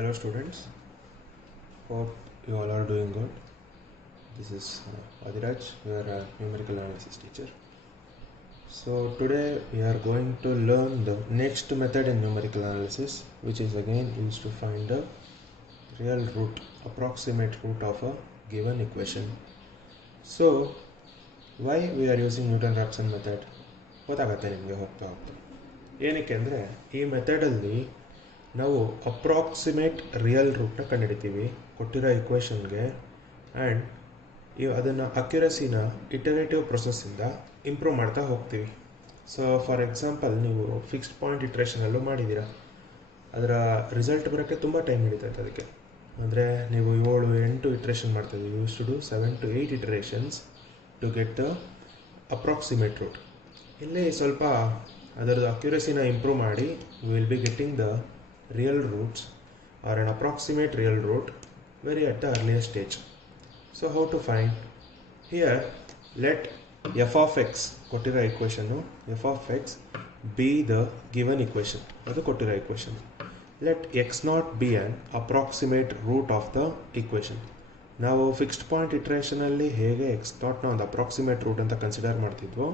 Hello students, hope you all are doing good. This is Adiraj, your numerical analysis teacher. So today we are going to learn the next method in numerical analysis, which is again used to find the real root, approximate root of a given equation. So why we are using Newton-Raphson method? ಗೊತ್ತಾಗುತ್ತೆ ನಿಮಗೆ ಹೋಗ್ತಾ ಹೋಗ್ತಾ. ಏನಕ್ಕೆ ಅಂದರೆ ಈ ಮೆಥಡಲ್ಲಿ ನಾವು approximate real ರೂಟ್ನ ಕಂಡುಹಿಡಿತೀವಿ ಕೊಟ್ಟಿರೋ ಇಕ್ವೇಷನ್ಗೆ ಆ್ಯಂಡ್ ಅದನ್ನು ಅಕ್ಯುರಸಿನ ಇಟರೇಟಿವ್ ಪ್ರೊಸೆಸ್ಸಿಂದ ಇಂಪ್ರೂವ್ ಮಾಡ್ತಾ ಹೋಗ್ತೀವಿ. ಸೊ ಫಾರ್ ಎಕ್ಸಾಂಪಲ್ ನೀವು ಫಿಕ್ಸ್ಡ್ ಪಾಯಿಂಟ್ ಇಟ್ರೇಷನಲ್ಲೂ ಮಾಡಿದ್ದೀರಾ, ಅದರ ರಿಸಲ್ಟ್ ಬರೋಕ್ಕೆ ತುಂಬ ಟೈಮ್ ಹಿಡಿತೈತೆ. ಅದಕ್ಕೆ ಅಂದರೆ ನೀವು 7-8 ಇಟ್ರೇಷನ್ ಮಾಡ್ತಾಯಿದ್ದೀವಿ. Use to do 7 to 8 iterations to get the approximate root. ಇಲ್ಲಿ ಸ್ವಲ್ಪ ಅದರದ್ದು ಅಕ್ಯುರಸಿನ ಇಂಪ್ರೂವ್ ಮಾಡಿ will be getting the real roots or an approximate real root very at the earliest stage. So how to find? Here let f of x ಕೊಟ್ಟಿರೋ equation f of x be the given equation. ಅದು ಕೊಟ್ಟಿರೋ equation. Let x naught be an approximate root of the equation. ನಾವು fixed point ಇಟ್ರೇಷನಲ್ಲಿ ಹೇಗೆ x ನಾಟ್ನ ಒಂದು approximate root ಅಂತ consider ಮಾಡ್ತಿದ್ವೋ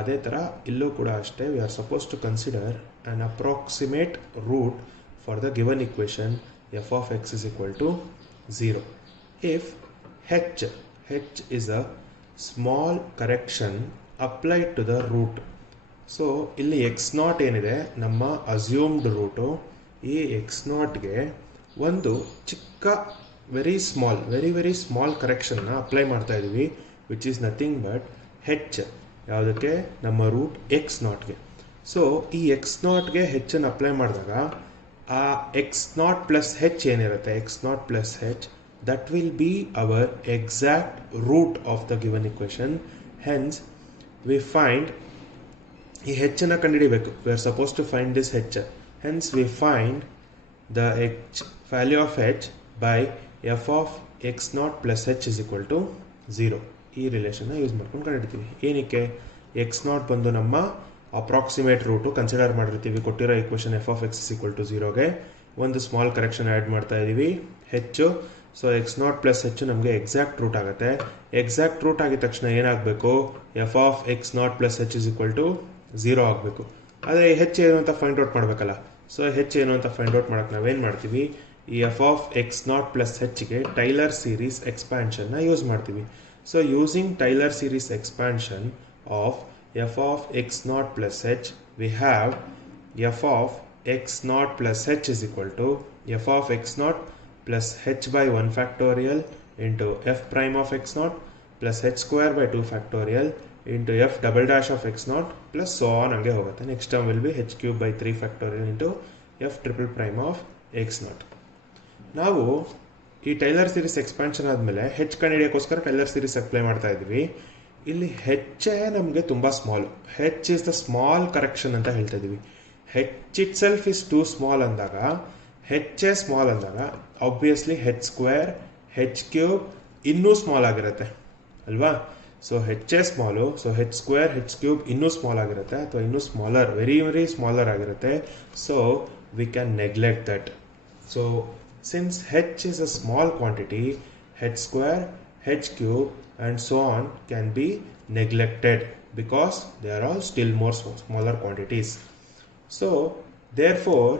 ಅದೇ ಥರ ಇಲ್ಲೂ ಕೂಡ ಅಷ್ಟೇ we are suppose to consider an approximate root for the given equation f of x is equal to 0 if h is a small correction applied to the root. So ಇಲ್ಲಿ x0 ಏನಿದೆ ನಮ್ಮ ಅಸ್ಯೂಮ್ಡ್ ರೂಟು, ಈ x0ಗೆ ಒಂದು ಚಿಕ್ಕ very small ಕರೆಕ್ಷನ್ನ ಅಪ್ಲೈ ಮಾಡ್ತಾ ಇದ್ದೀವಿ which is nothing but h. ಯಾವುದಕ್ಕೆ? ನಮ್ಮ ರೂಟ್ x0ಗೆ. ಸೊ ಈ x0ಗೆ ಹೆಚ್ಚನ್ನು ಅಪ್ಲೈ ಮಾಡಿದಾಗ ಆ x0 ಪ್ಲಸ್ ಹೆಚ್ ಏನಿರುತ್ತೆ, x0 plus h, that will be our exact root of the given equation. Hence we find ಈ ಹೆಚ್ಚನ್ನು ಕಂಡುಹಿಡಿಬೇಕು. We are suppose to find this h. Hence we find the value of h by f of x0 plus h is equal to 0. ಈ ರಿಲೇಷನ್ನ ಯೂಸ್ ಮಾಡ್ಕೊಂಡು ಕಂಡುಹಿಡಿತೀವಿ. ಏನಕ್ಕೆ? x0 ಬಂದು ನಮ್ಮ ಅಪ್ರಾಕ್ಸಿಮೇಟ್ ರೂಟು ಕನ್ಸಿಡರ್ ಮಾಡಿರ್ತೀವಿ ಕೊಟ್ಟಿರೋ equation f of x is equal to 0ಗೆ ಒಂದು ಸ್ಮಾಲ್ ಕರೆಕ್ಷನ್ ಆ್ಯಡ್ ಮಾಡ್ತಾ ಇದ್ದೀವಿ ಹೆಚ್ಚು. ಸೊ x0 ಪ್ಲಸ್ ಹೆಚ್ಚು ನಮಗೆ ಎಕ್ಸಾಕ್ಟ್ ರೂಟ್ ಆಗುತ್ತೆ. ಎಕ್ಸಾಕ್ಟ್ ರೂಟ್ ಆಗಿದ ತಕ್ಷಣ ಏನಾಗಬೇಕು? F of x0 plus h is equal to 0 ಆಗಬೇಕು. ಆದರೆ ಹೆಚ್ಚು ಏನು ಅಂತ ಫೈಂಡ್ ಔಟ್ ಮಾಡಬೇಕಲ್ಲ. ಸೊ ಹೆಚ್ಚು ಏನು ಅಂತ ಫೈಂಡ್ ಔಟ್ ಮಾಡೋಕ್ಕೆ ನಾವೇನು ಮಾಡ್ತೀವಿ? ಈ ಎಫ್ ಆಫ್ x0 ಪ್ಲಸ್ ಹೆಚ್ಗೆ ಟೈಲರ್ ಸೀರೀಸ್ ಎಕ್ಸ್ಪ್ಯಾನ್ಷನ್ನ ಯೂಸ್ ಮಾಡ್ತೀವಿ. So using tailor series expansion of f of x0 plus h, we have f of x0 plus h is equal to f of x0 plus h by 1 factorial into f prime of x0 plus h square by 2 factorial into f double dash of x0 plus so on hage hogutte. Next term will be h cube by 3 factorial into f triple prime of x0. ನಾವು ಈ tailor series expansion ಆದಮೇಲೆ h ಕಂಡುಹಿಡಿಯೋಕ್ಕೋಸ್ಕರ Taylor series apply ಮಾಡ್ತಾ ಇದ್ವಿ. ಇಲ್ಲಿ ಹೆಚ್ಚೇ ನಮಗೆ ತುಂಬ small. H is the small correction ಅಂತ ಹೇಳ್ತಾ ಇದ್ದೀವಿ. H itself is too small ಅಂದಾಗ, ಹೆಚ್ಚೇ ಸ್ಮಾಲ್ ಅಂದಾಗ obviously h square h cube ಇನ್ನೂ ಸ್ಮಾಲ್ ಆಗಿರುತ್ತೆ ಅಲ್ವಾ? ಸೊ ಹೆಚ್ಚೇ small, so h square h cube ಇನ್ನೂ ಸ್ಮಾಲ್ ಆಗಿರುತ್ತೆ ಅಥವಾ ಇನ್ನೂ ಸ್ಮಾಲರ್, ವೆರಿ ಸ್ಮಾಲರ್ ಆಗಿರುತ್ತೆ. So we can neglect that. So since h is a small quantity, H square h cube and so on can be neglected because they are all still more smaller quantities. So therefore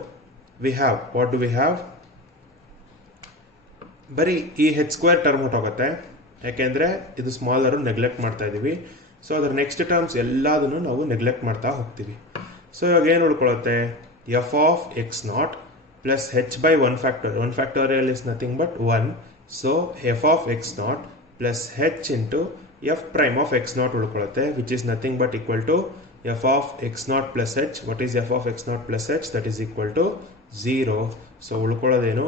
we have, what do we have? ಬರೀ ಈ ಹೆಚ್ square term ಹೊಟ್ಟೋಗುತ್ತೆ, ಯಾಕೆಂದರೆ ಇದು ಸ್ಮಾಲರು ನೆಗ್ಲೆಕ್ಟ್ ಮಾಡ್ತಾ ಇದ್ದೀವಿ. ಸೊ ಅದರ next terms ಎಲ್ಲದನ್ನು ನಾವು ನೆಗ್ಲೆಕ್ಟ್ ಮಾಡ್ತಾ ಹೋಗ್ತೀವಿ. ಸೊ ಇವಾಗ ಏನು ಉಳ್ಕೊಳ್ಳುತ್ತೆ? F of x0 plus h by 1 factorial. 1 factorial is nothing but 1. So f of x0 plus h into f prime of x0 ಉಳ್ಕೊಳ್ಳುತ್ತೆ which is nothing but equal to f of x0 plus h. What is f of x0 plus h? That is equal to 0. So ಉಳ್ಕೊಳ್ಳೋದೇನು?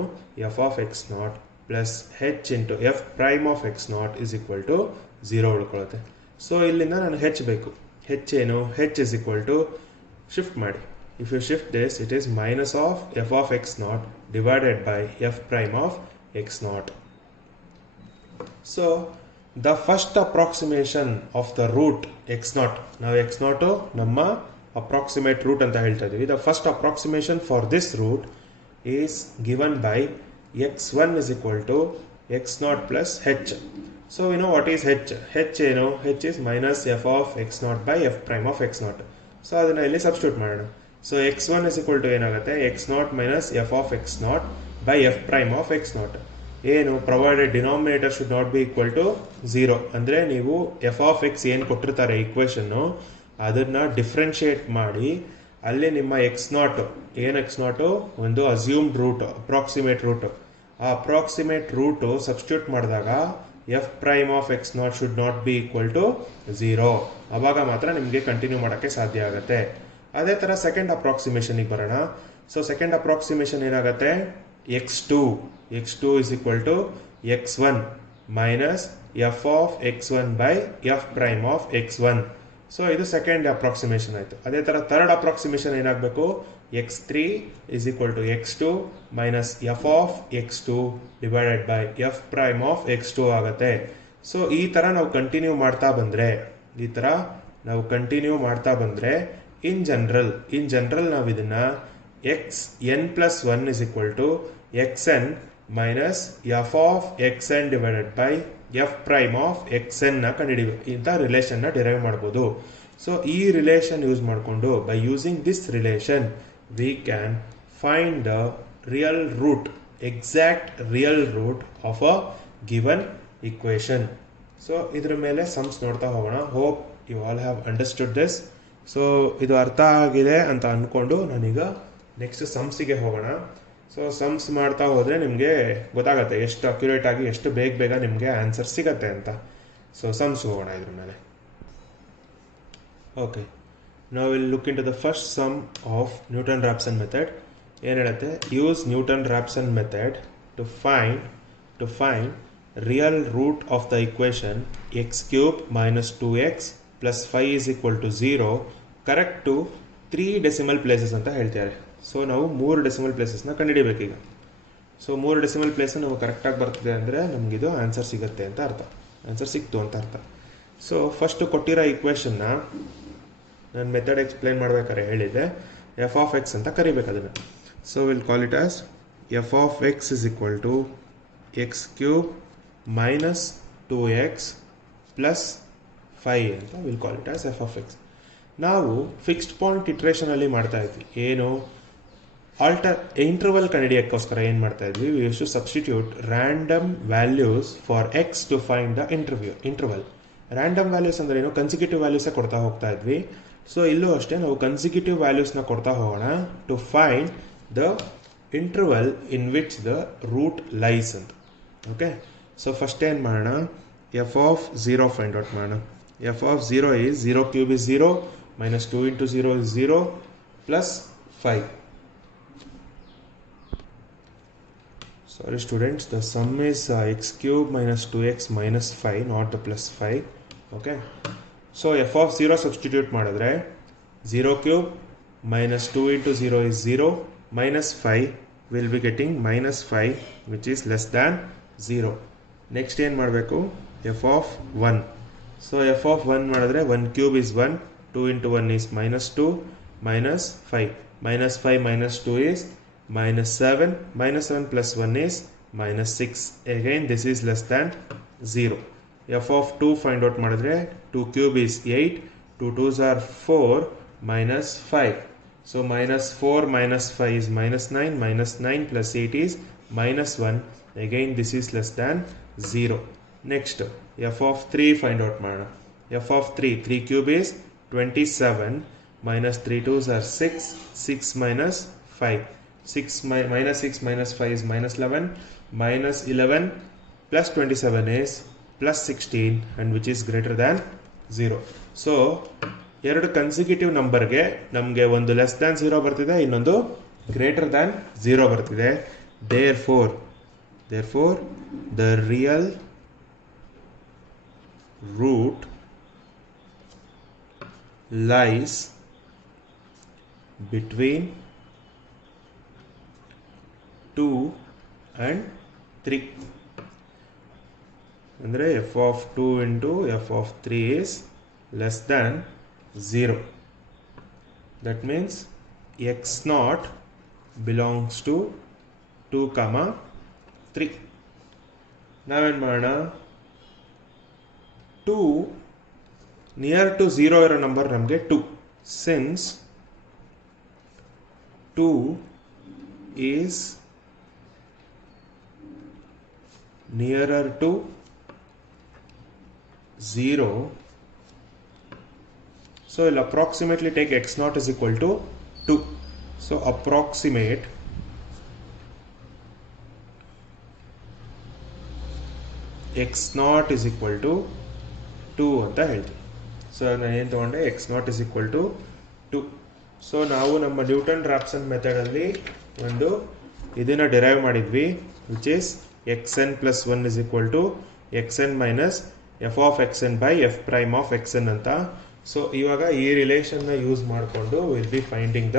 f of x0 plus h into f prime of x0 is equal to 0 ಉಳ್ಕೊಳ್ಳುತ್ತೆ. ಸೊ ಇಲ್ಲಿಂದ ನಾನು h ಬೇಕು. h ಏನು? h is equal to, shift ಮಾಡಿ, if you shift this it is minus of f of x0 divided by f prime of x0. So the first approximation of the root x0, now x0 ನಮ್ಮ approximate root ಅಂತ ಹೇಳ್ತಾ ಇದ್ದೀವಿ. The first approximation for this root is given by x1 is equal to x naught plus h. So we know what is h. H is minus f of x naught by f prime of x naught. So ಅದನ್ನ ಇಲ್ಲಿ ಸಬ್ಸ್ಟಿಟ್ಯೂಟ್ ಮಾಡೋಣ. So x1 is equal to ಏನಾಗುತ್ತೆ x naught minus f of x naught by f prime of x naught. ಏನು provided denominator should not be equal to 0. ಅಂದರೆ ನೀವು F of X ಏನು ಕೊಟ್ಟಿರ್ತಾರೆ ಈಕ್ವೇಷನ್ನು ಅದನ್ನು ಡಿಫ್ರೆನ್ಷಿಯೇಟ್ ಮಾಡಿ ಅಲ್ಲಿ ನಿಮ್ಮ ಎಕ್ಸ್ ನಾಟು ಒಂದು ಅಸ್ಯೂಮ್ಡ್ ರೂಟ್ ಅಪ್ರಾಕ್ಸಿಮೇಟ್ ರೂಟು ಆ ಅಪ್ರಾಕ್ಸಿಮೇಟ್ ರೂಟು ಸಬ್ಸ್ಟಿಟ್ಯೂಟ್ ಮಾಡಿದಾಗ f prime of x naught should not be equal to 0. ಆವಾಗ ಮಾತ್ರ ನಿಮಗೆ ಕಂಟಿನ್ಯೂ ಮಾಡೋಕ್ಕೆ ಸಾಧ್ಯ ಆಗುತ್ತೆ. ಅದೇ ಥರ ಸೆಕೆಂಡ್ ಅಪ್ರಾಕ್ಸಿಮೇಷನಿಗೆ ಬರೋಣ. ಸೊ ಸೆಕೆಂಡ್ ಅಪ್ರಾಕ್ಸಿಮೇಷನ್ ಏನಾಗುತ್ತೆ x2 is equal to x1 minus f of x1 by f prime of x1. So ಇದು ಸೆಕೆಂಡ್ ಅಪ್ರಾಕ್ಸಿಮೇಷನ್ ಆಯಿತು. ಅದೇ ಥರ ಥರ್ಡ್ ಅಪ್ರಾಕ್ಸಿಮೇಷನ್ ಏನಾಗಬೇಕು x3 is equal to x2 minus f of x2 divided by f prime of x2 ಆಗುತ್ತೆ. ಸೊ ಈ ಥರ ನಾವು ಕಂಟಿನ್ಯೂ ಮಾಡ್ತಾ ಬಂದರೆ ಇನ್ ಜನರಲ್ ನಾವು ಇದನ್ನು xn plus 1 is equal to xn minus f of xn divided by f prime of xn ನ ಕಂಡುಹಿಡಿಯಬೇಕು. ಇಂಥ ರಿಲೇಷನ್ನ ಡಿರೈವ್ ಮಾಡ್ಬೋದು. ಸೊ ಈ ರಿಲೇಷನ್ ಯೂಸ್ ಮಾಡಿಕೊಂಡು by using this relation we can find the exact real root of a given equation. So ಇದ್ರ ಮೇಲೆ sums ನೋಡ್ತಾ ಹೋಗೋಣ. Hope you all have understood this. So ಇದು ಅರ್ಥ ಆಗಿದೆ ಅಂತ ಅಂದ್ಕೊಂಡು ನಾನೀಗ ನೆಕ್ಸ್ಟ್ ಸಮ್ಸಿಗೆ ಹೋಗೋಣ. ಸೊ ಸಮ್ಸ್ ಮಾಡ್ತಾ ಹೋದರೆ ನಿಮಗೆ ಗೊತ್ತಾಗುತ್ತೆ ಎಷ್ಟು ಅಕ್ಯುರೇಟ್ ಆಗಿ ಎಷ್ಟು ಬೇಗ ನಿಮಗೆ ಆನ್ಸರ್ ಸಿಗತ್ತೆ ಅಂತ. ಸೊ ಸಮ್ಸ್ ಹೋಗೋಣ ಇದ್ರ ಮೇಲೆ. ಓಕೆ, ನಾವು will look into the first sum of Newton Raphson method. ಏನು ಹೇಳುತ್ತೆ, use Newton Raphson method to find real root of the equation x³ minus 2x plus 5 is equal to 0 correct to 3 decimal places ಅಂತ ಹೇಳ್ತಾರೆ. So ನಾವು 3 decimal ಪ್ಲೇಸಸ್ನ ಕಂಡುಹಿಡಿಬೇಕೀಗ. So 3 decimal place ನಾವು ಕರೆಕ್ಟಾಗಿ ಬರ್ತಿದೆ ಅಂದರೆ ನಮಗಿದು ಆನ್ಸರ್ ಸಿಗುತ್ತೆ ಅಂತ ಅರ್ಥ, ಆನ್ಸರ್ ಸಿಕ್ತು ಅಂತ ಅರ್ಥ. ಸೊ ಫಸ್ಟ್ ಕೊಟ್ಟಿರೋ ಈಕ್ವೇಷನ್ನ ನಾನು ಮೆಥಡ್ ಎಕ್ಸ್ಪ್ಲೇನ್ ಮಾಡ್ಬೇಕಾದ್ರೆ ಹೇಳಿದ್ದೆ ಎಫ್ ಆಫ್ ಎಕ್ಸ್ ಅಂತ ಕರಿಬೇಕು ಅದನ್ನು. So will call it as f of x is equal to x³ minus 2x plus 5 ಅಂತ will call it as f of x. ನಾವು ಫಿಕ್ಸ್ಡ್ ಪಾಯಿಂಟ್ ಇಟ್ರೇಷನಲ್ಲಿ ಮಾಡ್ತಾ ಇದ್ವಿ. ಏನು ಇಂಟರ್ವಲ್ ಕಂಡುಹಿಡಿಯೋಕ್ಕೋಸ್ಕರ ಏನು ಮಾಡ್ತಾ ಇದ್ವಿ, we use to substitute random values for x to find the interval. Random values ಅಂದ್ರೆ ಏನು, ಕನ್ಸಿಕ್ಯೂಟಿವ್ ವ್ಯಾಲ್ಯೂಸೇ ಕೊಡ್ತಾ ಹೋಗ್ತಾ ಇದ್ವಿ. ಸೊ ಇಲ್ಲೂ ಅಷ್ಟೇ ನಾವು ಕನ್ಸಿಕ್ಯೂಟಿವ್ ವ್ಯಾಲ್ಯೂಸ್ನ ಕೊಡ್ತಾ ಹೋಗೋಣ to find the interval in which the root lies ಅಂತ. ಓಕೆ, ಸೊ ಫಸ್ಟ್ ಏನು ಮಾಡೋಣ, ಎಫ್ ಆಫ್ 0 ಫೈಂಡ್ ಔಟ್ ಮಾಡೋಣ. ಎಫ್ ಆಫ್ 0 ಈಸ್ 0³ is 0 minus 2 into 0 is 0 plus 5. Sorry students, the sum is x³ minus 2x minus 5, not the plus 5. Okay, so f of 0 substitute ಮಾಡಿದ್ರೆ 0³ minus 2 into 0 is 0 minus 5 will be getting minus 5 which is less than 0. ನೆಕ್ಸ್ಟ್ ಏನು ಮಾಡಬೇಕು, F of 1. So f of 1 ಮಾಡಿದ್ರೆ 1³ is 1, 2 into 1 is minus 2 minus 5. Minus 5 minus 2 is minus 7. Minus 7 plus 1 is minus 6. Again this is less than 0. F of 2 find out ಮಾಡಿದ್ರೆ 2³ is 8, 2 2s are 4 minus 5. So minus 4 minus 5 is minus 9, minus 9 plus 8 is minus 1. Again this is less than 0. Next f of 3 find out ಮಾಡೋಣ. f of 3³ is 27 minus 3 2s are 6, 6 minus 5. 6 minus 6 minus 5 is minus 11, minus 11 plus 27 is plus 16 and which is greater than 0. So ಎರಡು ಕನ್ಸಿಕ್ಯೂಟಿವ್ ನಂಬರ್ಗೆ ನಮಗೆ ಒಂದು less than 0 ಬರ್ತಿದೆ, ಇನ್ನೊಂದು greater than 0 ಬರ್ತಿದೆ. therefore the real root lies between 2 and 3. ಅಂದರೆ F of 2 into F of 3 is less than 0. That means x0 belongs to 2, 3. ನಾವೇನು ಮಾಡೋಣ, 2 ನಿಯರ್ ಟು 0 ಇರೋ ನಂಬರ್ ನಮಗೆ 2. ಸಿನ್ಸ್ 2 is nearer to 0, so we'll approximately take x naught is equal to 2. So approximate x naught is equal to 2 ಅಂತ ಹೇಳ್ತೀವಿ. ಸೊ ನಾನು ಏನು ತಗೊಂಡೆ, x naught is equal to 2. ಸೊ ನಾವು ನಮ್ಮ ನ್ಯೂಟನ್ ರಾಪ್ಸನ್ ಮೆಥಡಲ್ಲಿ ಒಂದು ಇದನ್ನು ಡಿರೈವ್ ಮಾಡಿದ್ವಿ, which is xn plus 1 is equal to xn minus f of xn by f prime of xn ಅಂತ. ಸೊ ಇವಾಗ ಈ ರಿಲೇಷನ್ನ ಯೂಸ್ ಮಾಡಿಕೊಂಡು will be finding the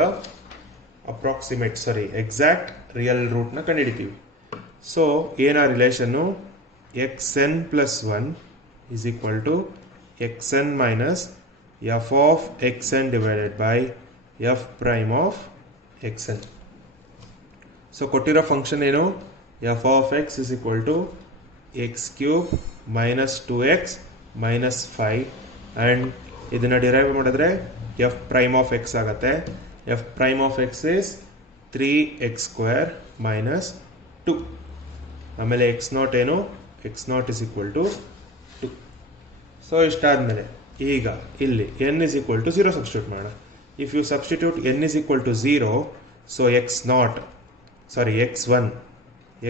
exact real ರೂಟ್ನ ಕಂಡುಹಿಡಿತೀವಿ. ಸೊ ಏನ ರಿಲೇಷನ್ನು, xn plus 1 is equal to xn minus f of xn divided by f prime of xn. So ಕೊಟ್ಟಿರೋ ಫಂಕ್ಷನ್ ಏನು, f of x is equal to x cube minus 2x minus 5 and ಇದನ್ನು ಡಿರೈವ್ ಮಾಡಿದ್ರೆ f prime of x ಆಗುತ್ತೆ. f prime of x is 3x square minus 2. ಆಮೇಲೆ x naught ಏನು, x naught is equal to 2. So ಇಷ್ಟಾದಮೇಲೆ ಈಗ ಇಲ್ಲಿ n is equal to 0 substitute ಮಾಡೋಣ. If you substitute n is equal to 0, so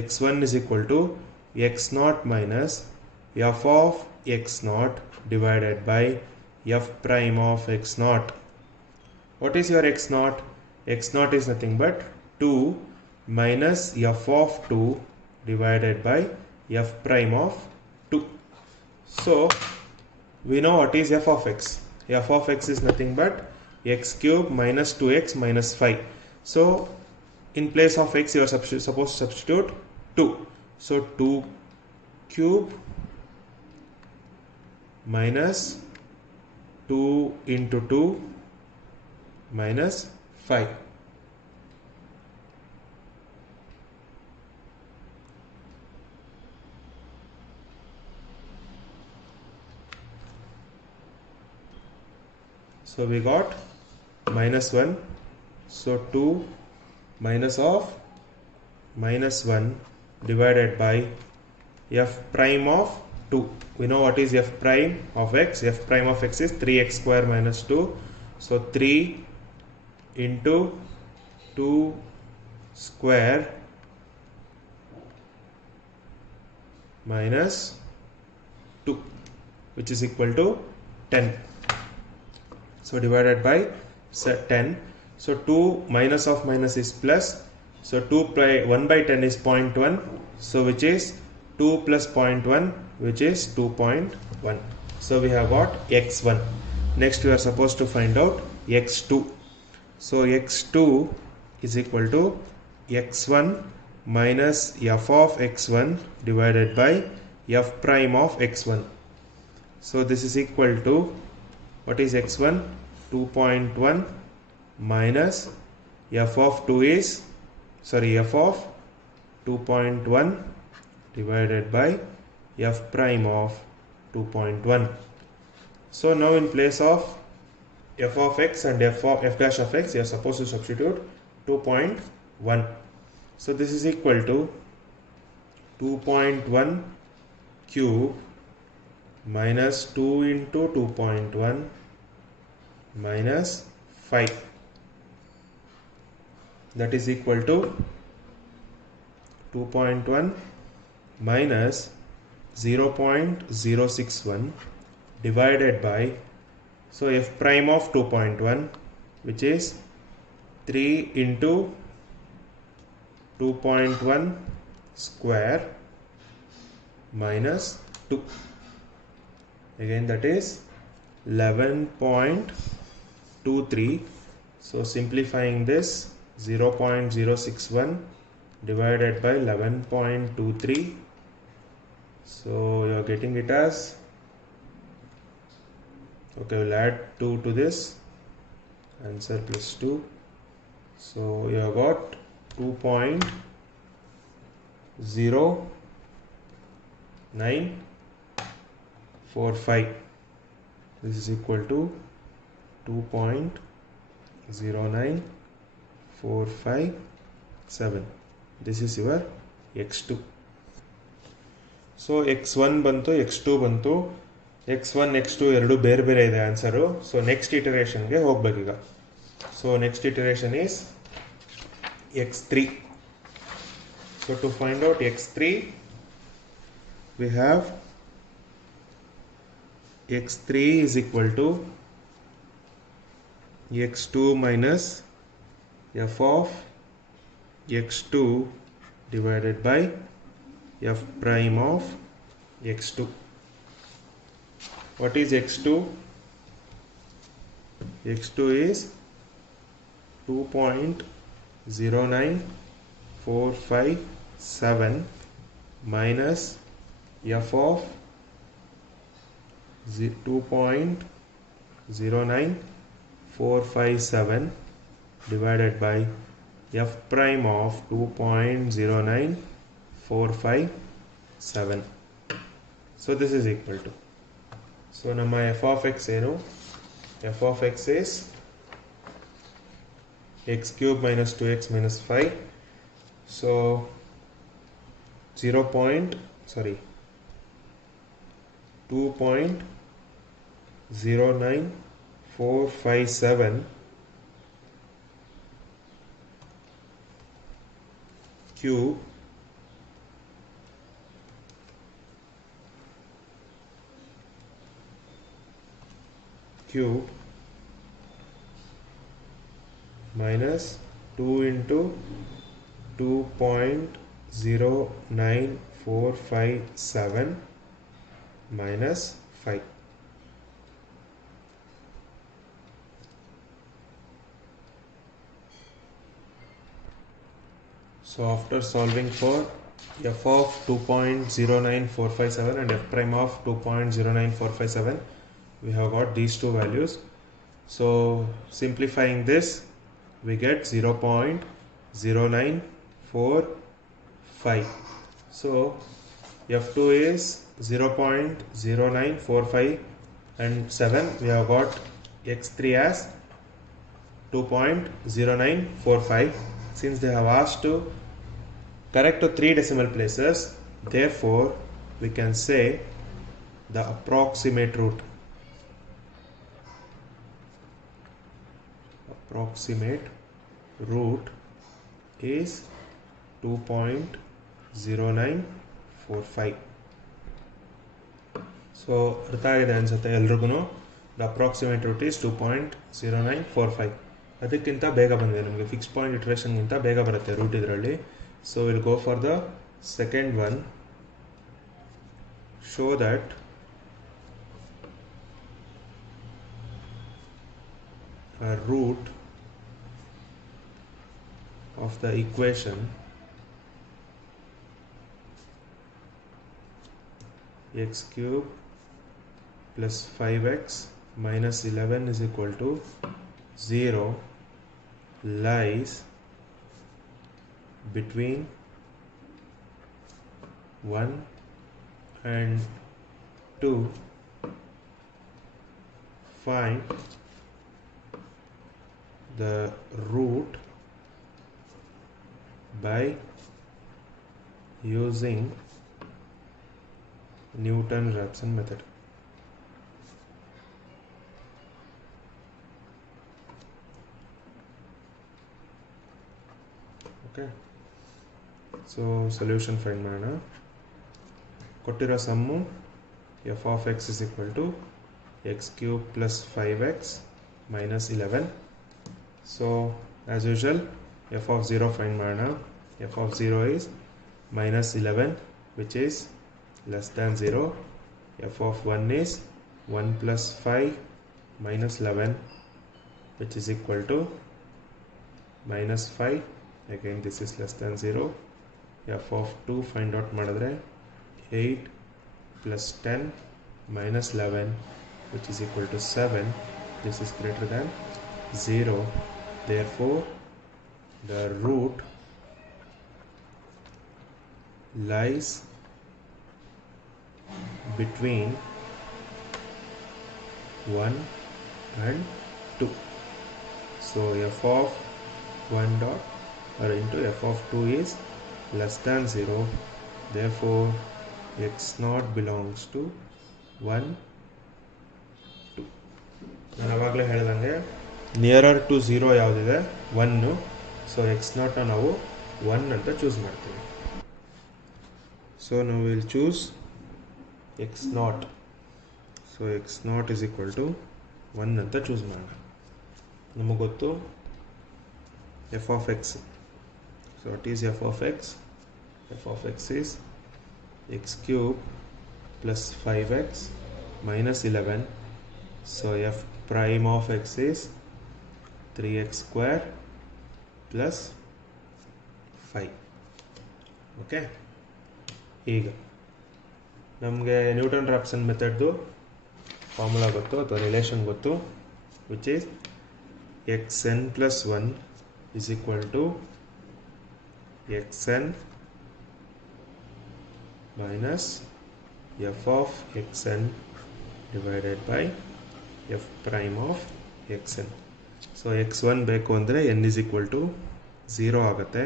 x1 is equal to x naught minus f of x naught divided by f prime of x naught. What is your x naught? X naught is nothing but 2 minus f of 2 divided by f prime of 2. So we know what is f of x. F of x is nothing but x cube minus 2x minus 5. So in place of x you are supposed to substitute 2. So 2 cube minus 2 into 2 minus 5. So we got minus 1. So 2 minus of minus 1 divided by f prime of 2. We know what is f prime of x. F prime of x is 3x square minus 2. So 3 into 2 square minus 2, which is equal to 10. So divided by 10. So 2 minus of minus is plus. So 1 by 10 is 0.1. So which is 2 plus 0.1, which is 2.1. So we have got x1. Next we are supposed to find out x2. So x2 is equal to x1 minus f of x1 divided by f prime of x1. So this is equal to, what is x1? 2.1 minus f of 2.1 divided by f prime of 2.1. So now in place of f of x and f dash of x, you are supposed to substitute 2.1. So this is equal to 2.1 cube minus 2 into 2.1 minus 5. That is equal to 2.1 minus 0.061 divided by, so f prime of 2.1, which is 3 into 2.1 square minus 2. Again that is 11.23. So simplifying this, 0.061 divided by 11.23. So you are getting it as, okay, we'll add 2 to this, answer plus 2. So you have got 2.23 0 9 4 5. This is equal to 2.09457. This is your x2. So x1 bantu, x2 bantu, x1 x2 ಎರಡು ಬೇರೆ ಬೇರೆ ಇದೆ answer. So next ಇಟರೇಷನ್ಗೆ ಹೋಗ್ಬೇಕೀಗ. So next iteration is x3. So to find out x3, we have x3 is equal to x2 minus f of x2 divided by f prime of x2. What is x2? x2 is 2.09457 minus f of 2.09457 divided by f prime of 2.09457. So this is equal to, so nama f of x enu, f of x is x cube minus 2x minus 5. So 2.09457 cube minus 2 into 2.09457 minus 5. So after solving for f of 2.09457 and f prime of 2.09457, we have got these two values. So simplifying this, we get 0.0945. So f2 is 0.0945 and 7. We have got x3 as 2.0945. Since they have asked to correct to 3 decimal places, therefore we can say the approximate root is 2.0945. So ಅರ್ಥ ಆಗಿದೆ ಅನ್ಸುತ್ತೆ ಎಲ್ರಿಗೂ. The approximate root is 2.0945. ಅದಕ್ಕಿಂತ ಬೇಗ ಬಂದಿದೆ ನಮಗೆ, fix point ಇಟ್ರೇಷನ್ಗಿಂತ ಬೇಗ ಬರುತ್ತೆ ರೂಟ್ ಇದರಲ್ಲಿ. So will go for the second one. Show that a root of the equation x cube plus 5x minus 11 is equal to 0 lies between 1 and 2. Find the root by using Newton-Raphson method. Okay, so solution find ಮಾಡೋಣ. ಕೊಟ್ಟಿರೋ sum f of x is equal to x cube plus 5x minus 11. So as usual f of 0 find ಮಾಡೋಣ. f of 0 is minus 11, which is less than 0. f of 1 is 1 plus 5 minus 11, which is equal to minus 5. Again this is less than 0. f of 2 find out ಮಾಡಿದ್ರೆ 8 plus 10 minus 11, which is equal to 7. This is greater than 0. Therefore the root lies between 1 and 2. So f of 1 dot or into f of 2 is less than 0. Therefore, x naught belongs to 1, 2. ನಾನು ಆವಾಗಲೇ ಹೇಳಿದಂಗೆ nearer to 0 ಯಾವುದಿದೆ 1. So X ನಾಟ್ನ ನಾವು 1 ಅಂತ ಚೂಸ್ ಮಾಡ್ತೀವಿ. So ನಾವು will choose x naught. So x naught is equal to 1 ಅಂತ ಚೂಸ್ ಮಾಡೋಣ. ನಮಗೆ ಗೊತ್ತು f of x. So what is f of x? F of x is x cube plus 5x minus 11. So f prime of x is 3x square plus 5. Okay. ಈಗ ನಮಗೆ Newton Raphson ಮೆಥಡ್ದು ಫಾರ್ಮುಲಾ ಗೊತ್ತು ಅಥವಾ ರಿಲೇಷನ್ ಗೊತ್ತು, which is xn plus 1 is equal to xn minus f of xn divided by f prime of xn. So x1 ಬೇಕು ಅಂದರೆ n is equal to 0 ಆಗುತ್ತೆ.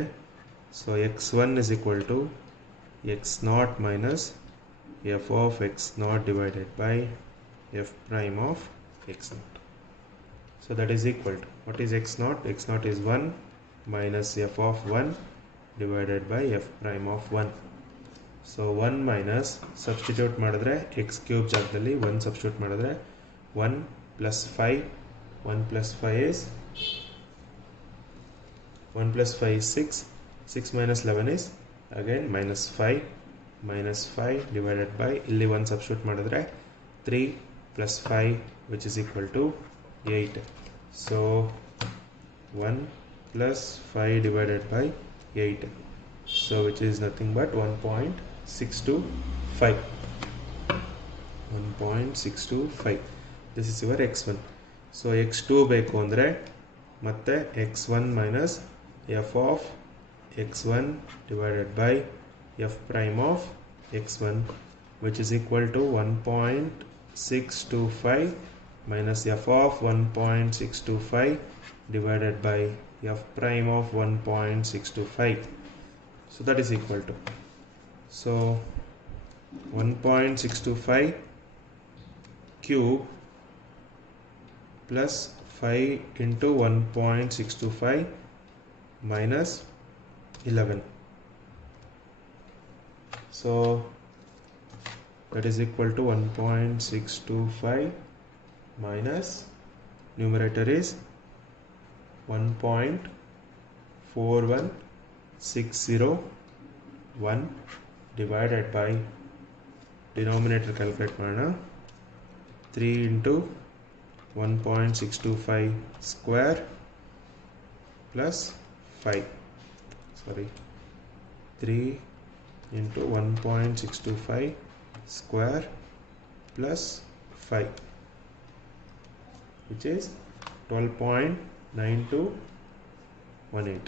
So x1 is equal to x naught minus f of x naught divided by f prime of x naught. So that is equal to, what is x naught? X naught is 1 minus f of 1 divided by f prime of 1. So 1 minus substitute ಮಾಡಿದ್ರೆ x cube ಜಾಗದಲ್ಲಿ 1 substitute ಮಾಡಿದ್ರೆ 1 plus 5. 1 plus 5 is 1 plus 5 is 6. 6 minus 11 is again minus 5. Minus 5 divided by ಇಲ್ಲಿ 1 substitute ಮಾಡಿದ್ರೆ 3 plus 5 which is equal to 8. So 1 plus 5 divided by 8. So which is nothing but 1.625. 1.625. This is your x1. So x2 ಬೇಕು ಅಂದರೆ ಮತ್ತೆ x1 minus f of x1 divided by f prime of x1 which is equal to 1.625 minus f of 1.625 divided by f prime of 1.625. So that is equal to, so 1.625 cube plus 5 into 1.625 minus 11. So that is equal to 1.625 minus numerator is 1.41601 divided by denominator calculate ಮಾಡೋಣ 3 into 1.625 square plus 5. Sorry, 3 into 1.625 square plus 5 which is 12.9218.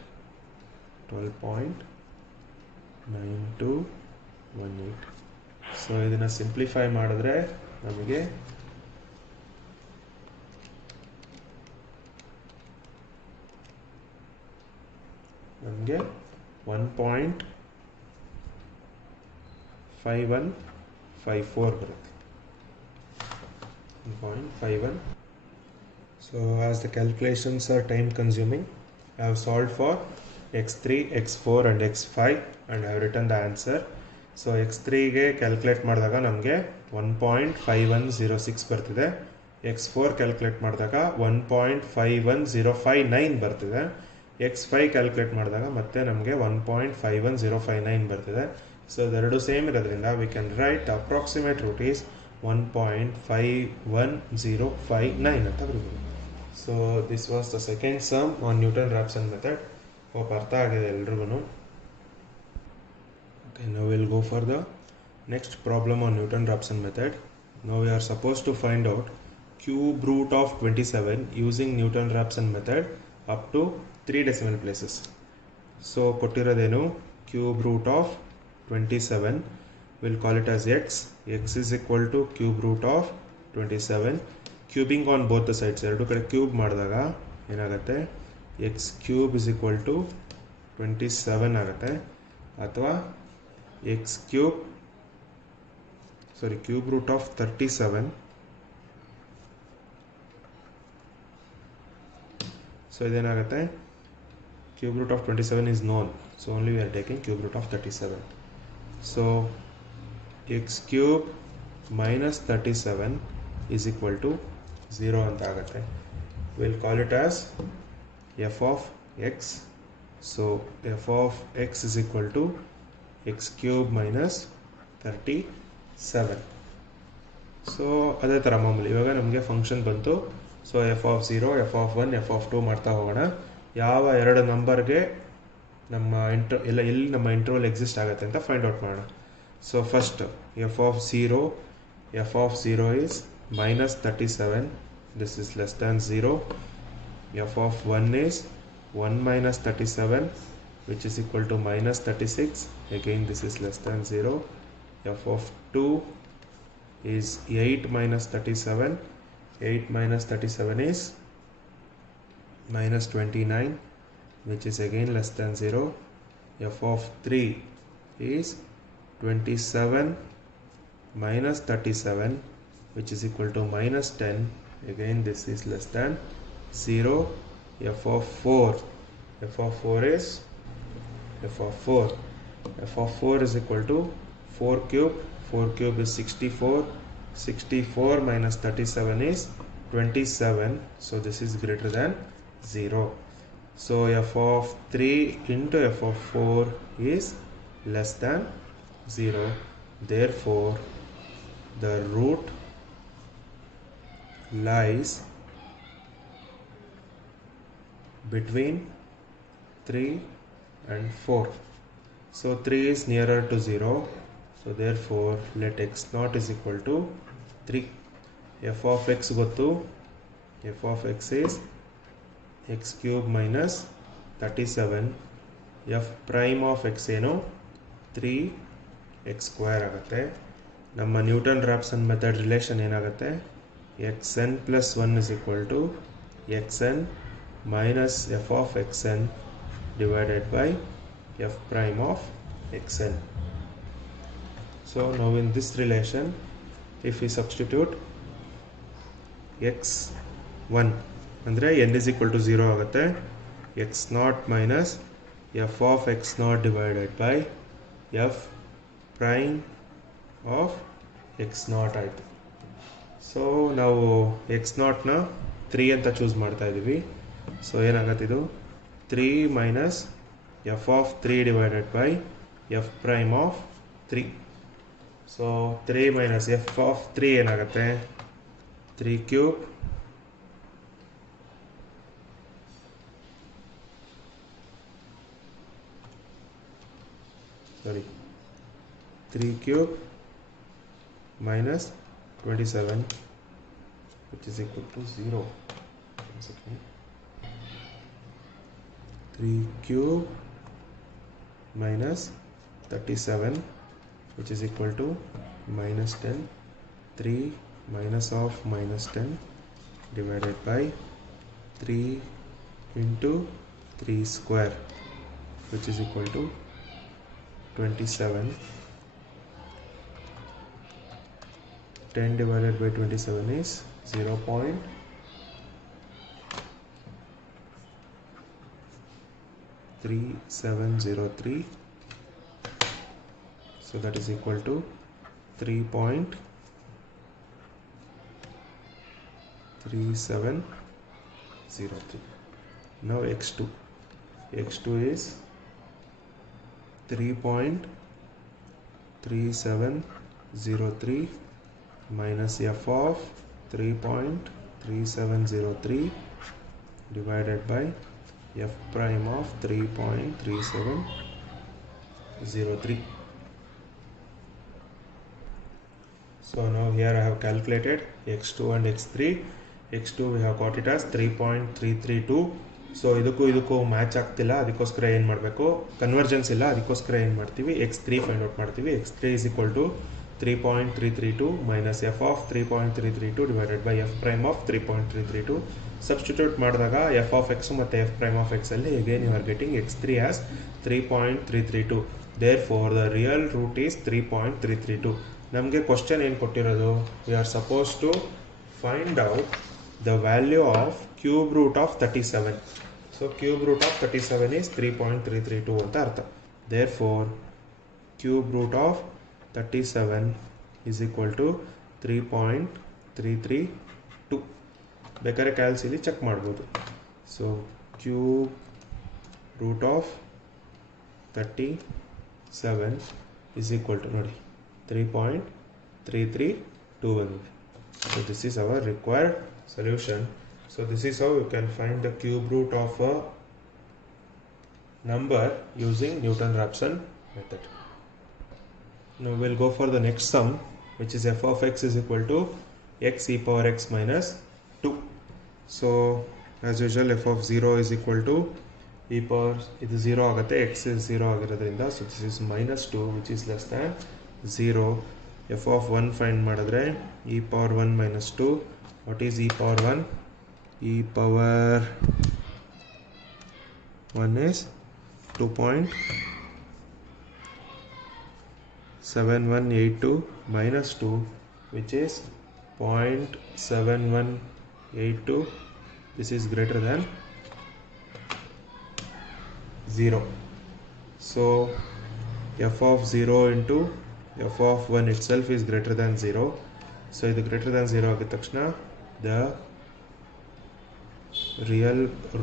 12.9218. So ಇದನ್ನು ಸಿಂಪ್ಲಿಫೈ ಮಾಡಿದ್ರೆ ನಮಗೆ ನಮಗೆ 1.5154 ಬರುತ್ತೆ. 1.51. So as the calculations are time consuming, I have solved for x3, x4 and x5 and I have written the answer. So x3 ಗೆ ಕ್ಯಾಲ್ಕುಲೇಟ್ ಮಾಡಿದಾಗ ನಮಗೆ 1.5106 ಬರ್ತಿದೆ. x4 ಕ್ಯಾಲ್ಕುಲೇಟ್ ಮಾಡಿದಾಗ 1.51059 ಬರ್ತಿದೆ. x5 ಕ್ಯಾಲ್ಕುಲೇಟ್ ಮಾಡಿದಾಗ ಮತ್ತೆ ನಮಗೆ 1.51059 ಬರ್ತಿದೆ. ಸೊ ಇದೆರಡು ಸೇಮ್ ಇರೋದ್ರಿಂದ we can write approximate root is 1.51059 ಅಂತ ಬರ್ಬೋದು. So this was the second sum on Newton Raphson method. Hope ಅರ್ಥ ಆಗಿದೆ ಎಲ್ರಿಗೂ. Okay, now we'll go for the next problem on Newton Raphson method. Now we are supposed to find out cube root of 27 using Newton Raphson method up to 3 decimal places. So ಕೊಟ್ಟಿರೋದೇನು cube root of 27. We'll call it as x. X is equal to cube root of 27. Cubing on both the sides. ಎರಡು ಕಡೆ cube ಮಾಡಿದಾಗ ಏನಾಗುತ್ತೆ, x cube is equal to 27 ಆಗುತ್ತೆ. ಅಥವಾ x cube cube root of 37. So ಇದೇನಾಗುತ್ತೆ, cube root of 27 is known, so only we are taking cube root of 37. So x cube minus 37 is equal to 0 anta agutte. We'll call it as f of x. So f of x is equal to x cube minus 37. So ಅದೇ ಥರ ಮಾಮೂಲಿ ಇವಾಗ ನಮಗೆ ಫಂಕ್ಷನ್ ಬಂತು. So f of 0, F of 1, F of 2 ಮಾಡ್ತಾ ಹೋಗೋಣ. ಯಾವ ಎರಡು ನಂಬರ್ಗೆ ನಮ್ಮ ಎಲ್ಲಿ ನಮ್ಮ ಇಂಟರ್ವಲ್ ಎಕ್ಸಿಸ್ಟ್ ಆಗುತ್ತೆ ಅಂತ ಫೈಂಡ್ ಔಟ್ ಮಾಡೋಣ. So first F of 0 is minus 37. This is less than 0. f of 1 is 1 minus 37, which is equal to minus 36. Again this is less than 0. f of 2 is 8 minus 37. 8 minus 37 is minus 29, which is again less than 0. f of 3 is 27 minus 37, which is equal to minus 10. Again this is less than 0. f of 4 is f of 4 is equal to 4 cube. 4 cube is 64. 64 minus 37 is 27. So this is greater than 0. So f of 3 into f of 4 is less than 0. Therefore the root lies between 3 and 4. So 3 is nearer to 0. So therefore let x naught is equal to 3. f of x gottu. f of x is x cube minus 37. f prime of x ಏನು 3x square ಆಗುತ್ತೆ. ನಮ್ಮ Newton Raphson method relation ಏನಾಗುತ್ತೆ, xn plus 1 is equal to xn minus f of xn divided by f prime of xn. So now in this relation, if we substitute x1 ಅಂದರೆ n is equal to 0 ಆಗುತ್ತೆ. x naught minus f of x naught divided by f prime of x naught ಆಯಿತು. So ನಾವು x ನಾಟ್ನ 3 ಅಂತ choose ಮಾಡ್ತಾ ಇದ್ದೀವಿ. So ಏನಾಗತ್ತಿದು 3 minus f of 3 divided by f prime of 3. So 3 minus f of 3 ಏನಾಗುತ್ತೆ, 3 cube minus 27, which is equal to 0. 3 cube minus 37, which is equal to minus 10. 3 minus of minus 10 divided by 3 into 3 square, which is equal to 27. 10 divided by 27 is 0.3703. So that is equal to 3.3703. Now x2 is 3.3703 minus f of 3.3703 divided by f prime of 3.3703. So now here I have calculated x2 and x3. x2 we have got it as 3.332. ಸೊ ಇದಕ್ಕೂ ಮ್ಯಾಚ್ ಆಗ್ತಿಲ್ಲ, ಅದಕ್ಕೋಸ್ಕರ ಏನು ಮಾಡಬೇಕು, ಕನ್ವರ್ಜೆನ್ಸ್ ಇಲ್ಲ, ಅದಕ್ಕೋಸ್ಕರ ಏನು ಮಾಡ್ತೀವಿ, x3 find out ಮಾಡ್ತೀವಿ. x3 is equal to 3.332 minus f of 3.332 divided by f prime of 3.332. ಸಬ್ಸ್ಟಿಟ್ಯೂಟ್ ಮಾಡಿದಾಗ f of x ಮತ್ತು f prime of x ಅಲ್ಲಿ again you are getting x3 as 3.332. therefore the real root is 3.332. ನಮಗೆ ಕ್ವಶನ್ ಏನು ಕೊಟ್ಟಿರೋದು, we are supposed to find out the value of cube root of 37. so cube root of 37 is 3.332 ಅಂತ ಅರ್ಥ. therefore cube root of 37 is equal to 3.332. ಬೇಕಾದ್ರೆ ಕ್ಯಾಲ್ಸಿಲಿ check ಮಾಡ್ಬೋದು. So cube root of 37 is equal to ನೋಡಿ 3.332 ಬಂದಿದೆ. so this is our required solution. so this is how you can find the cube root of a number using Newton-Raphson method. Now we'll go for the next sum, which is f of x is equal to x e power x minus 2. So as usual f of 0 is equal to e power, ಇದು 0 ಆಗುತ್ತೆ, x is 0 ಆಗಿರೋದ್ರಿಂದ, so this is minus 2 which is less than 0. f of 1 find ಮಾಡಿದ್ರೆ e power 1 minus 2. what is e power 1? e power 1 is 2.7182 minus 2, which is 0.7182. this is greater than 0. so f of 0 into f of 1 itself is greater than 0. so ಇದು greater than 0 ಆಗಿದ ತಕ್ಷಣ the real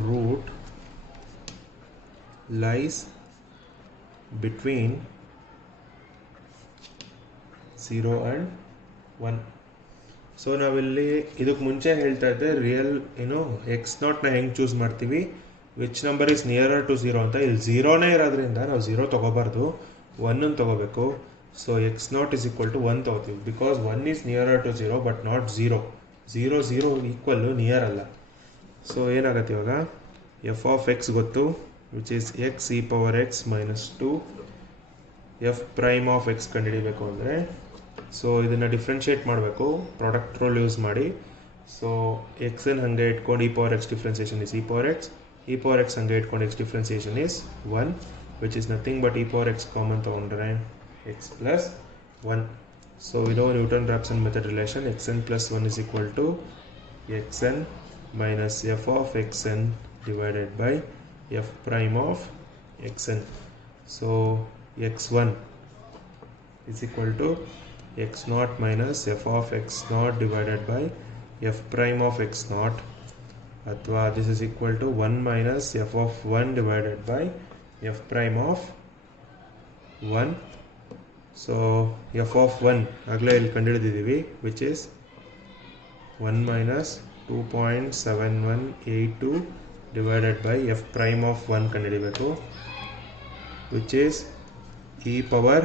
root lies between 0 and 1. ಸೊ ನಾವಿಲ್ಲಿ ಇದಕ್ಕೆ ಮುಂಚೆ ಹೇಳ್ತಾ ಇದ್ದೆ real X ನಾಟ್ನ ಹೆಂಗೆ ಚೂಸ್ ಮಾಡ್ತೀವಿ, which number is nearer to 0 ಅಂತ. ಇಲ್ಲಿ 0ನೇ ಇರೋದ್ರಿಂದ ನಾವು 0 ತೊಗೋಬಾರ್ದು, 1 ತೊಗೋಬೇಕು. So x naught is equal to 1 ತೊಗೋತೀವಿ, because 1 is nearer to 0 but not 0. 0 ಈಕ್ವಲ್ಲು ನಿಯರ್ ಅಲ್ಲ. ಸೊ ಏನಾಗುತ್ತೆ ಇವಾಗ, ಎಫ್ ಆಫ್ ಎಕ್ಸ್ ಗೊತ್ತು, which is x e power x minus 2. F prime of x ಕಂಡುಹಿಡಿಬೇಕು ಅಂದರೆ, ಸೊ ಇದನ್ನು ಡಿಫ್ರೆನ್ಷಿಯೇಟ್ ಮಾಡಬೇಕು ಪ್ರಾಡಕ್ಟ್ ರೂಲ್ ಯೂಸ್ ಮಾಡಿ. ಸೊ ಎಕ್ಸನ್ನು ಹಾಗೆ ಇಟ್ಕೊಂಡು e power x differentiation is e power x, e power x ಹಾಗೆ ಇಟ್ಕೊಂಡು X differentiation is 1, which is nothing but E power X common ತೊಗೊಂಡ್ರೆ ಎಕ್ಸ್ ಪ್ಲಸ್ 1. ಸೊ ಇದು Newton-Raphson method relation, xn plus 1 is equal to xn minus f of xn divided by f prime of xn. so x1 is equal to x naught minus f of x naught divided by f prime of x naught, ಅಥವಾ this is equal to 1 minus f of 1 divided by f prime of 1. so f of 1 ಆಗಲೇ ಇಲ್ಲಿ ಕಂಡುಹಿಡಿದಿದ್ದೀವಿ, which is 1 minus 2.7182 divided by f prime of 1 ಕಂಡುಹಿಡಿಬೇಕು, which is e power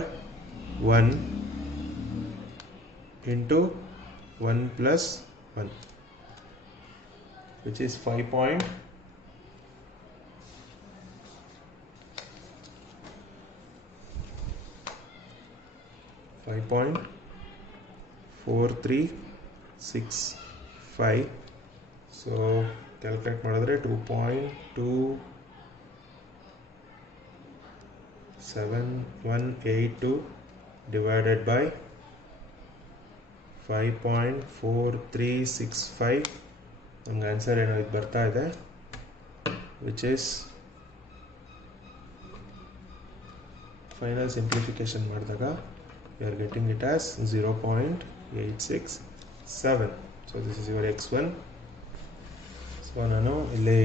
1 into 1 plus 1, which is 5.4365. so calculate ಮಾಡಿದ್ರೆ 2.27182 divided by 5.4365. ನಮ್ಗೆ ಆನ್ಸರ್ ಏನೋ ಇದು ಬರ್ತಾ ಇದೆ, ವಿಚ್ ಇಸ್ ಫೈನಲ್ ಸಿಂಪ್ಲಿಫಿಕೇಶನ್ ಮಾಡಿದಾಗ we are getting it as 0.867. so this is your x1. So ನಾನು ಇಲ್ಲಿ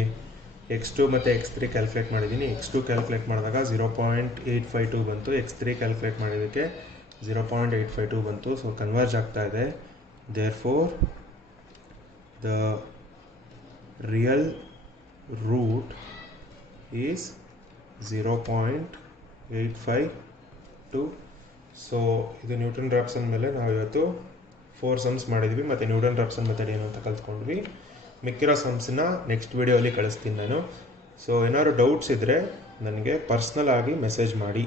x2 ಮತ್ತು x3 ಕ್ಯಾಲ್ಕುಲೇಟ್ ಮಾಡಿದ್ದೀನಿ. x2 ಕ್ಯಾಲ್ಕುಲೇಟ್ ಮಾಡಿದಾಗ 0.852 ಬಂತು, x3 ಕ್ಯಾಲ್ಕುಲೇಟ್ ಮಾಡಿದ್ದಕ್ಕೆ 0.852 ಬಂತು. ಸೊ ಕನ್ವರ್ಜ್ ಆಗ್ತಾ ಇದೆ. therefore the real root is 0.852. ಸೊ ಇದು ನ್ಯೂಟನ್-ರಾಪ್ಸನ್ ಮೇಲೆ ನಾವು ಇವತ್ತು 4 ಸಮ್ಸ್ ಮಾಡಿದ್ವಿ, ಮತ್ತು ನ್ಯೂಟನ್-ರಾಪ್ಸನ್ ಮೆಥಡ್ ಏನು ಅಂತ ಕಲ್ತ್ಕೊಂಡ್ವಿ. ಮಿಕ್ಕಿರೋ ಸಮ್ಸನ್ನ ನೆಕ್ಸ್ಟ್ ವೀಡಿಯೋಲಿ ಕಳಿಸ್ತೀನಿ ನಾನು. ಸೊ ಏನಾದ್ರು ಡೌಟ್ಸ್ ಇದ್ದರೆ ನನಗೆ ಪರ್ಸ್ನಲ್ ಆಗಿ ಮೆಸೇಜ್ ಮಾಡಿ.